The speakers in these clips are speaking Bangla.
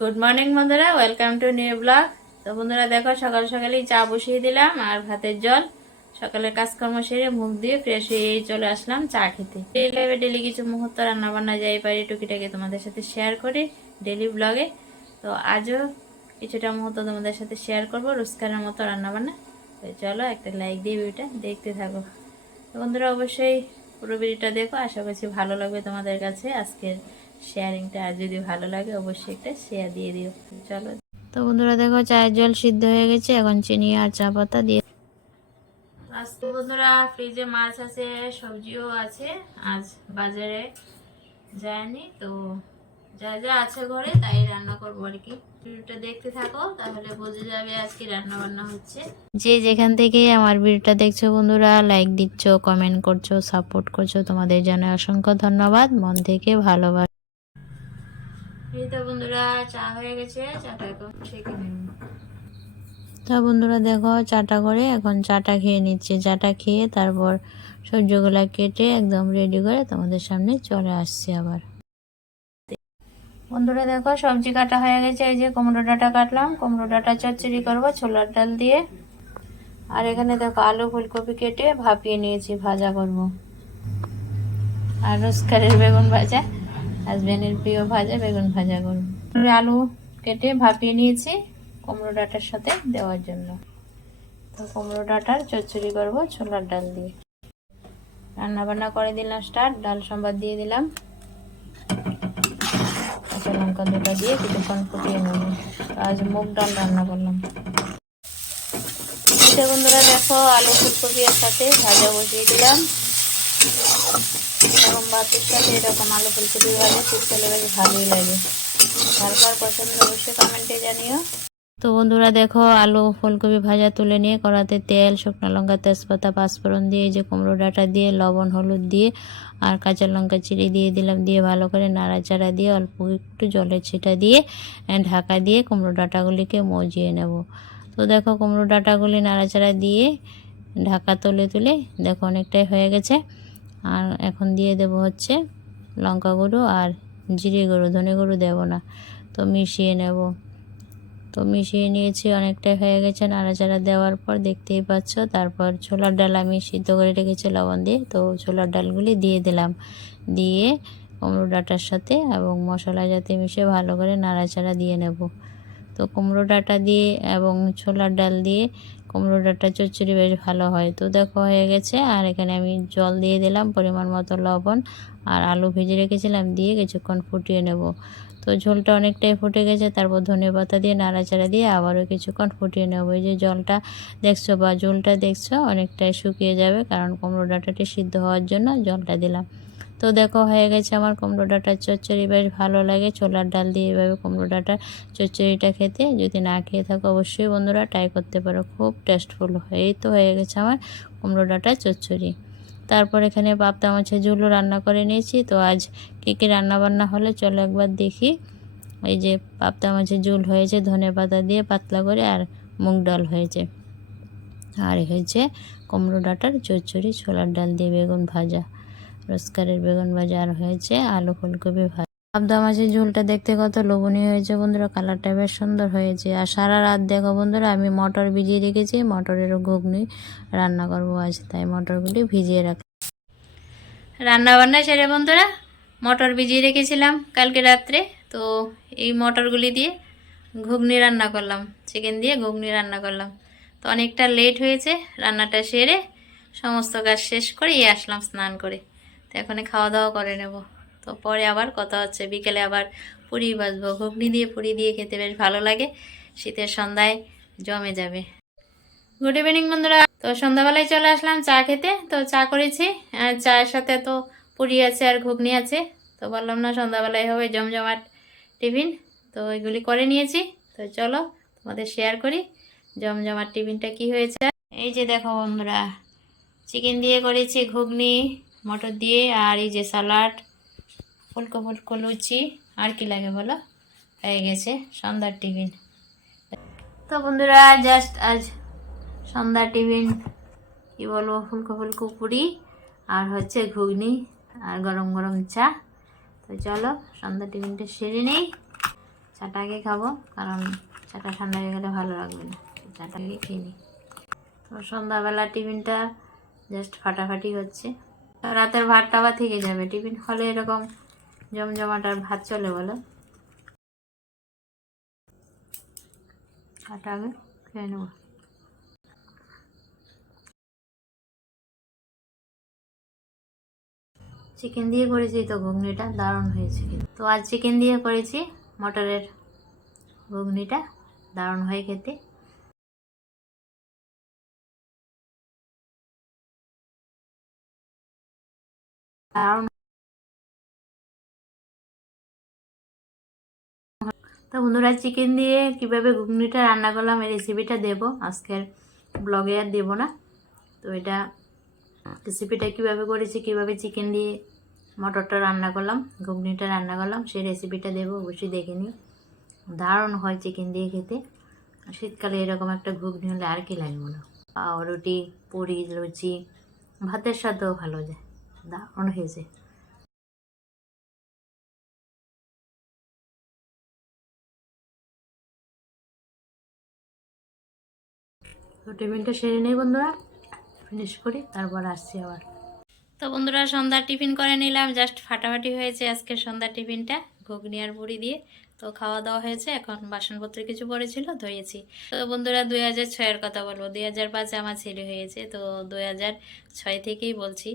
গুড মর্নিং বন্ধুরা। ওয়েলকাম টু নিউ ব্লগ তো বন্ধুরা, দেখো, সকাল সকালেই চা বসিয়ে দিলাম আর ভাতের জল। সকালের কাজকর্ম সেরে মুখ দিয়ে ফ্রেশ হয়ে চলে আসলাম চা খেতে। লাইভে ডেলি কিছু মুহূর্ত রান্না বান্না যাই পারি, টুকিটাকে তোমাদের সাথে শেয়ার করি ডেলি ব্লগে তো আজও কিছুটা মুহূর্ত তোমাদের সাথে শেয়ার করব, রোজকারের মতো রান্না বান্না তো চলো, একটা লাইক দিয়ে ভিডিওটা দেখতে থাকো। তো বন্ধুরা, অবশ্যই পুরো ভিডিওটা দেখো। আশা করছি ভালো লাগবে তোমাদের কাছে আজকের শেয়ারিংটা আর যদি ভালো লাগে অবশ্যই একটা শেয়ার দিয়ে দিও। চলো। তো বন্ধুরা দেখো চায়ের জল সিদ্ধ হয়ে গেছে। এখন চিনি আর চা পাতা দিয়ে আজকে বন্ধুরা ফ্রিজে মাছ আছে সবজিও আছে। আজ বাজারে যায়নি তো যা যা আছে ঘরে তাই রান্না করব আর কি। ভিডিওটা দেখতে থাকো তাহলে বোঝা যাবে আজকে রান্না বান্না হচ্ছে। যে যেখান থেকে আমার ভিডিওটা দেখছ বন্ধুরা লাইক দিচ্ছ কমেন্ট করছ সাপোর্ট করছ তোমাদের জানাই অসংখ্য ধন্যবাদ। মন থেকে ভালোবাসা। তো বন্ধুরা চা হয়ে গেছে। চাটা এখন ছেঁকে তা বন্ধুরা দেখো চাটা করে এখন চাটা খেয়ে নিচ্ছে। চাটা খেয়ে তারপর সবজিগুলা কেটে একদম রেডি করে তোমাদের সামনে চলে আসছে আবার। বন্ধুরা দেখো সবজি কাটা হয়ে গেছে। এই যে কুমড়ো ডাঁটা কাটলাম। কুমড়ো ডাঁটা চচ্চড়ি করব ছোলার ডাল দিয়ে। আর এখানে দেখো আলু ফুলকপি কেটে ভাপিয়ে নিয়েছি ভাজা করব। আর রোজকারের বেগুন ভাজা। হাজবেন্ডের প্রিয় ভাজা বেগুন ভাজা করব। আলু কেটে ভাপিয়ে নিয়েছি কুমড়ো ডাঁটার সাথে দেওয়ার জন্য। তো কুমড়ো ডাঁটার চচ্চড়ি করব ছোলার ডাল দিয়ে। রান্না বান্না করে দিলাম স্টার্ট ডাল সম্বাদ দিয়ে দিলাম। কাঁচা লঙ্কা দুটা দিয়ে কিছুক্ষণ ফুটিয়ে নেব। আজ মুগ ডাল রান্না করলাম। বন্ধুরা দেখো আলু ফুলকপি এর সাথে ভাজা বসিয়ে দিলাম। এরকম ভাতের এরকম আলু ফুলকপি ভাজা শীতকালে বেশ ভালোই লাগে। কার পছন্দ অবশ্যই কমেন্টে জানিও। তো বন্ধুরা দেখো, আলু, ফুলকপি ভাজা তুলে নিয়ে কড়াতে তেল, শুকনো লঙ্কা, তেজপাতা, পাঁচফোড়ন দিয়ে যে কুমড়ো ডাঁটা দিয়ে, লবণ, হলুদ দিয়ে আর কাঁচা লঙ্কা চিড়ে দিয়ে দিলাম দিয়ে ভালো করে নাড়াচাড়া দিয়ে অল্প একটু জলের ছিটা দিয়ে ঢাকা দিয়ে কুমড়ো ডাঁটাগুলিকে মজিয়ে নেব। তো দেখো, কুমড়ো ডাঁটাগুলি নাড়াচাড়া দিয়ে ঢাকা তুলে তুলে দেখো অনেকটাই হয়ে গেছে। আর এখন দিয়ে দেব হচ্ছে লঙ্কা গুঁড়ো আর জিরে গুঁড়ো, ধনে গুঁড়ো দেবো না। তো মিশিয়ে নেব। তো মিশিয়ে নিয়েছি, অনেকটাই হয়ে গেছে। নাড়াচাড়া দেওয়ার পর দেখতেই পাচ্ছ, তারপর ছোলার ডাল আমি সিদ্ধ করে রেখেছি লবণ দিয়ে। তো ছোলার ডালগুলি দিয়ে দিলাম। দিয়ে কুমড়ো ডাঁটার সাথে এবং মশলা যাতে মিশে ভালো করে নাড়াচাড়া দিয়ে নেব। তো কুমড়ো ডাঁটা দিয়ে এবং ছোলার ডাল দিয়ে কুমড়ো ডাঁটা চচ্চড়ি বেশ ভালো হয়। তো দেখো, হয়ে গেছে। আর এখানে আমি জল দিয়ে দিলাম পরিমাণ মতো লবণ। আর আলু ভেজে রেখেছিলাম দিয়ে কিছুক্ষণ ফুটিয়ে নেব। তো ঝোলটা অনেকটাই ফুটে গেছে। তারপর ধনে পাতা দিয়ে নাড়াচাড়া দিয়ে আবারও কিছুক্ষণ ফুটিয়ে নেব। এই যে জলটা দেখছ বা ঝোলটা দেখছ, অনেকটাই শুকিয়ে যাবে। কারণ কুমড়ো ডাঁটাটি সিদ্ধ হওয়ার জন্য জলটা দিলাম। তো দেখো হয়ে গেছে আমার কুমড়ো ডাঁটার চচ্চড়ি। বেশ ভালো লাগে ছোলার ডাল দিয়ে এভাবে কুমড়ো ডাঁটার চচ্চড়িটা খেতে। যদি না খেয়ে থাকো অবশ্যই বন্ধুরা ট্রাই করতে পারো, খুব টেস্টফুল হয়। এই তো হয়ে গেছে আমার কুমড়ো ডাঁটার চচ্চড়ি। তারপর এখানে পাবদা মাছের ঝুলো রান্না করে নিয়েছি। তো আজ কী কী রান্না বান্না হলে চলো একবার দেখি। এই যে পাবদা মাছের ঝুল হয়েছে, ধনে পাতা দিয়ে পাতলা করে আর মুগ ডাল হয়েছে। আর হয়েছে কুমড়ো ডাঁটার চচ্চড়ি, ছোলার ডাল দিয়ে বেগুন ভাজা। রোজকারের বেগুন ভাজা আর হয়েছে, আলু ফুলকপি ভাজা। পাবদা মাছের ঝোলটা দেখতে কত লোভনীয় হয়েছে বন্ধুরা, কালারটা বেশ সুন্দর হয়েছে। আর সারা রাত দেখো বন্ধুরা, আমি মটর ভিজিয়ে রেখেছি, মটরেরও ঘুগনি রান্না করব আজ, তাই মটরগুলি ভিজিয়ে রাখ। রান্না বান্না সেরে বন্ধুরা, মটর ভিজিয়ে রেখেছিলাম কালকে রাত্রে, তো এই মটরগুলি দিয়ে ঘুগনি রান্না করলাম, চিকেন দিয়ে ঘুগনি রান্না করলাম। তো অনেকটা লেট হয়েছে, রান্নাটা সেরে সমস্ত কাজ শেষ করে এই আসলাম স্নান করে। তো এখন খাওয়া দাওয়া করে নেব। তো পরে আবার কথা হচ্ছে, বিকেলে আবার পুরি ভাজবো। ঘুগনি দিয়ে পুরি দিয়ে খেতে বেশ ভালো লাগে। শীতের সন্ধ্যায় জমে যাবে। গুড ইভিনিং বন্ধুরা। তো সন্ধ্যাবেলায় চলে আসলাম চা খেতে। তো চা করেছি। আর চায়ের সাথে তো পুরি আছে আর ঘুগনি আছে। তো বললাম না, সন্ধ্যাবেলায় হবে জমজমাট টিফিন। তো এগুলি করে নিয়েছি। তো চলো তোমাদের শেয়ার করি জমজমাট টিফিনটা কি হয়েছে। এই যে দেখো বন্ধুরা, চিকেন দিয়ে করেছি ঘুগনি। মটর দিয়ে আর এই যে স্যালাড ফুলকো ফুলকো লুচি আর কি লাগে বলো? হয়ে গেছে সন্ধ্যার টিফিন। তো বন্ধুরা জাস্ট আজ সন্ধ্যা টিফিন, কি বলব ফুলকো ফুলকো পুরি আর হচ্ছে ঘুগনি আর গরম গরম চা। তো চলো সন্ধ্যা টিফিনটা সেরে নেই। চাটা আগে খাব, কারণ চাটা ঠান্ডা হয়ে গেলে ভালো লাগবে না। চাটা আগে খেয়ে নিই। তো সন্ধ্যাবেলা টিফিনটা জাস্ট ফাটাফাটি হচ্ছে। রাতের ভাতটা আবার থেকে যাবে। টিফিন হলে এরকম জমজমাটার ভাত চলে বলো। খেয়ে চিকেন দিয়ে করেছি তো ঘুগনিটা, দারুণ হয়েছে তো আজ চিকেন দিয়ে করেছি, মটরের ঘুগনিটা, দারুণ হয়ে খেতে। তো বন্ধুরা চিকেন দিয়ে কীভাবে ঘুগনিটা রান্না করলাম, এই রেসিপিটা দেবো। আজকের ব্লগে আর দেবো না। তো এটা রেসিপিটা কীভাবে করেছি, কীভাবে চিকেন দিয়ে মটরটা রান্না করলাম, ঘুগনিটা রান্না করলাম, সেই রেসিপিটা দেবো, অবশ্যই দেখে নিও। দারুণ হয় চিকেন দিয়ে খেতে। শীতকালে এরকম একটা ঘুগনি হলে আর কি লাগে না। পাও রুটি পুরি, লুচি, ভাতের সাথেও ভালো যায়। দারুণ হয়েছে। টিফিনটা সেরে নেই বন্ধুরা ফিনিশ করি, তারপর আসছি আবার। তো বন্ধুরা, সন্ধ্যার টিফিন করে নিলাম জাস্ট ফাটাফাটি হয়েছে আজকে সন্ধ্যার টিফিনটা, ঘুগনি আর বুড়ি দিয়ে। তো খাওয়া দাওয়া হয়েছে, এখন বাসনপত্র কিছু পড়েছিল, ধুয়েছি। তো বন্ধুরা দুই হাজার ছয়ের কথা বলব দুই হাজার পাঁচে আমার ছেলে হয়েছে, তো দুই হাজার ছয় থেকেই বলছি।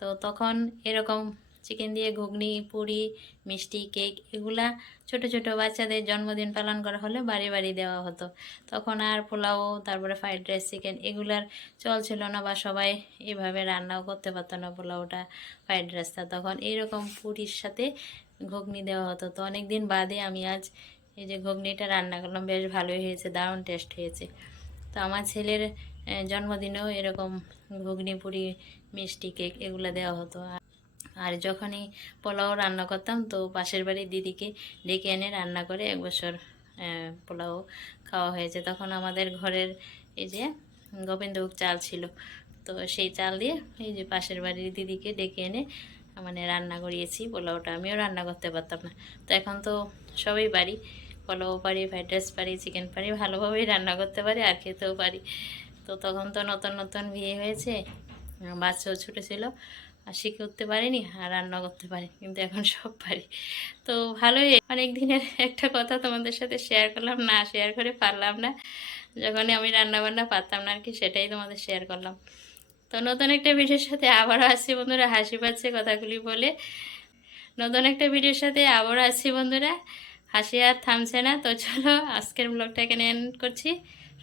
তো তখন এরকম চিকেন দিয়ে ঘুগনি, পুরি, মিষ্টি কেক এগুলা ছোট ছোট বাচ্চাদের জন্মদিন পালন করা হলে বাড়ি বাড়ি দেওয়া হতো। তখন আর পোলাও, তারপরে ফ্রাইড রাইস চিকেন এগুলার চল ছিল না বা সবাই এভাবে রান্নাও করতে পারতো না পোলাওটা ফ্রাইড রাইসটা তখন এইরকম পুরির সাথে ঘুগনি দেওয়া হতো। তো অনেক দিন বাদে আমি আজ এই যে ঘুগনিটা রান্না করলাম, বেশ ভালোই হয়েছে, দারুণ টেস্ট হয়েছে। তো আমার ছেলের জন্মদিনেও এরকম ঘুগনি, পুরি, মিষ্টি, কেক এগুলো দেওয়া হতো। আর- যখনই পোলাও রান্না করতাম তো পাশের বাড়ির দিদিকে ডেকে এনে রান্না করে এক বছর পোলাও খাওয়া হয়েছে। তখন আমাদের ঘরের এই যে গোবিন্দভোগ চাল ছিল, তো সেই চাল দিয়ে এই যে পাশের বাড়ির দিদিকে ডেকে এনে মানে রান্না করিয়েছি। পোলাওটা আমিও রান্না করতে পারতাম না। তো এখন তো সবই পারি, পোলাও পারি, ফ্রাইড রাইস পারি, চিকেন পারি, ভালোভাবেই রান্না করতে পারি, আর খেতেও পারি। তো তখন তো নতুন নতুন বিয়ে হয়েছে। বাচ্চাও ছোটো ছিল। আর শিখে উঠতে পারিনি আর রান্না করতে পারি কিন্তু এখন সব পারি। তো ভালোই, অনেক দিনের একটা কথা তোমাদের সাথে শেয়ার করলাম, না শেয়ার করে পারলাম না। যখনই আমি রান্না বান্না পারতাম না আর কি সেটাই তোমাদের শেয়ার করলাম। তো নতুন একটা ভিডিওর সাথে আবারও আসছি বন্ধুরা, হাসি পাচ্ছে কথাগুলি বলে। নতুন একটা ভিডিওর সাথে আবারও আসছি বন্ধুরা, হাসি আর থামছে না। তো চলো, আজকের ব্লগটা এখানে এন্ড করছি।